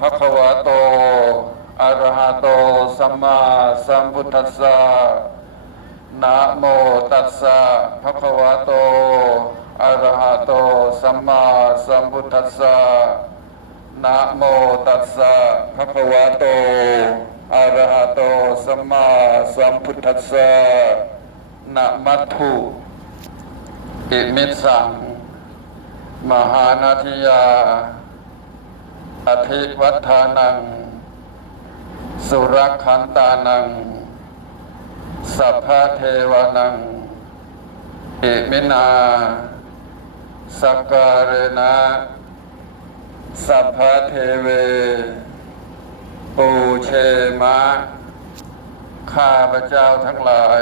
ภะคะวะโต อะระหะโต สัมมาสัมพุทธัสสะ นะโมตัสสะ ภะคะวะโต อะระหะโต สัมมาสัมพุทธัสสะ นะโมตัสสะ ภะคะวะโต อะระหะโต สัมมาสัมพุทธัสสะ นะมัตถุอิมิสสัง มหานาทิยา อธิวัฒานัง สุรคันตานัง สัพพเทวานังอิมินาสักการนะสัพพเทเว ปูเชมะ ข้าพระเจ้าทั้งหลาย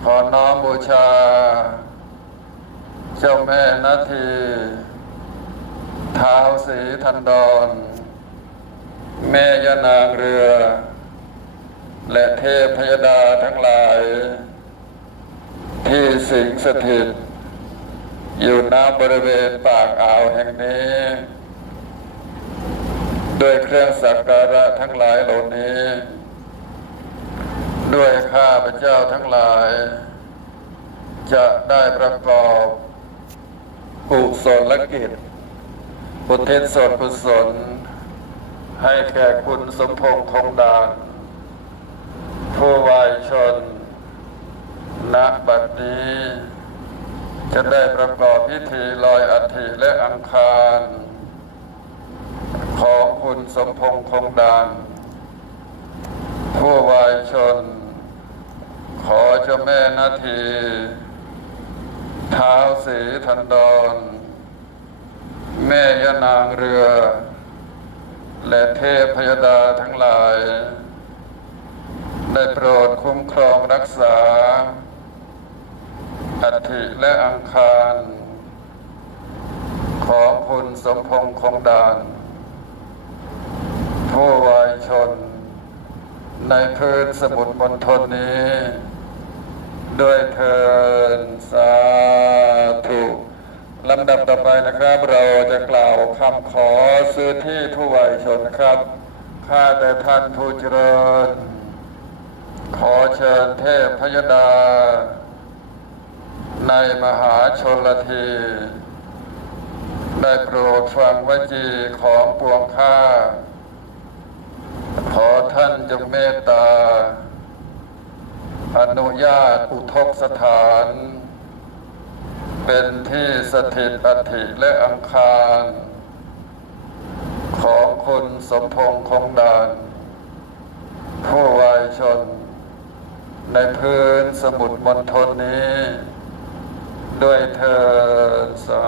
ขอน้อมบูชา เจ้าแม่นาที ท้าวสีทันดอนแม่ยานางเรือ และเทพพยดาทั้งหลาย ที่สิงสถิต อยู่ณบริเวณปากอ่าวแห่งนี้ด้วยเครื่องสักการะทั้งหลายเหล่านี้ ด้วยข้าพระเจ้าทั้งหลาย จะได้ประกอบกุศลกิจ อุทิศส่วนกุศล ให้แก่คุณสมพงษ์คงดานผู้วายชนณบัดนี้ จะได้ประกอบพิธีลอยอัฐิและอังคาร ของคุณสมพงษ์คงดานผู้วายชน ขอเจ้าแม่นาที เท้าวสีทันดอน แม่ยานางเรือ และเทพพยดาทั้งหลาย ได้โปรดคุ้มครองรักษาอัฐิและอังคาร ของคุณสมพงษ์คงดานผู้วายชน ในพื้นสมุทรมณฑลนี้ ด้วยเทินสา ลำดับต่อไปนะครับ เราจะกล่าวคำขอซื้อที่ผู้วายชนครับ ข้าแต่ท่านผู้เจริญ ขอเชิญเทพพยดา ในมหาชนลที ได้โปรดฟังวจีของปวงข้า ขอท่านจงเมตตา อนุญาตอุทกสถาน เป็นที่สถิตอธิและอังคาร ของคุณสมพงษ์คงดาน ผู้วายชน ในพื้นสมุทรมณฑลนี้ ด้วยเธอสา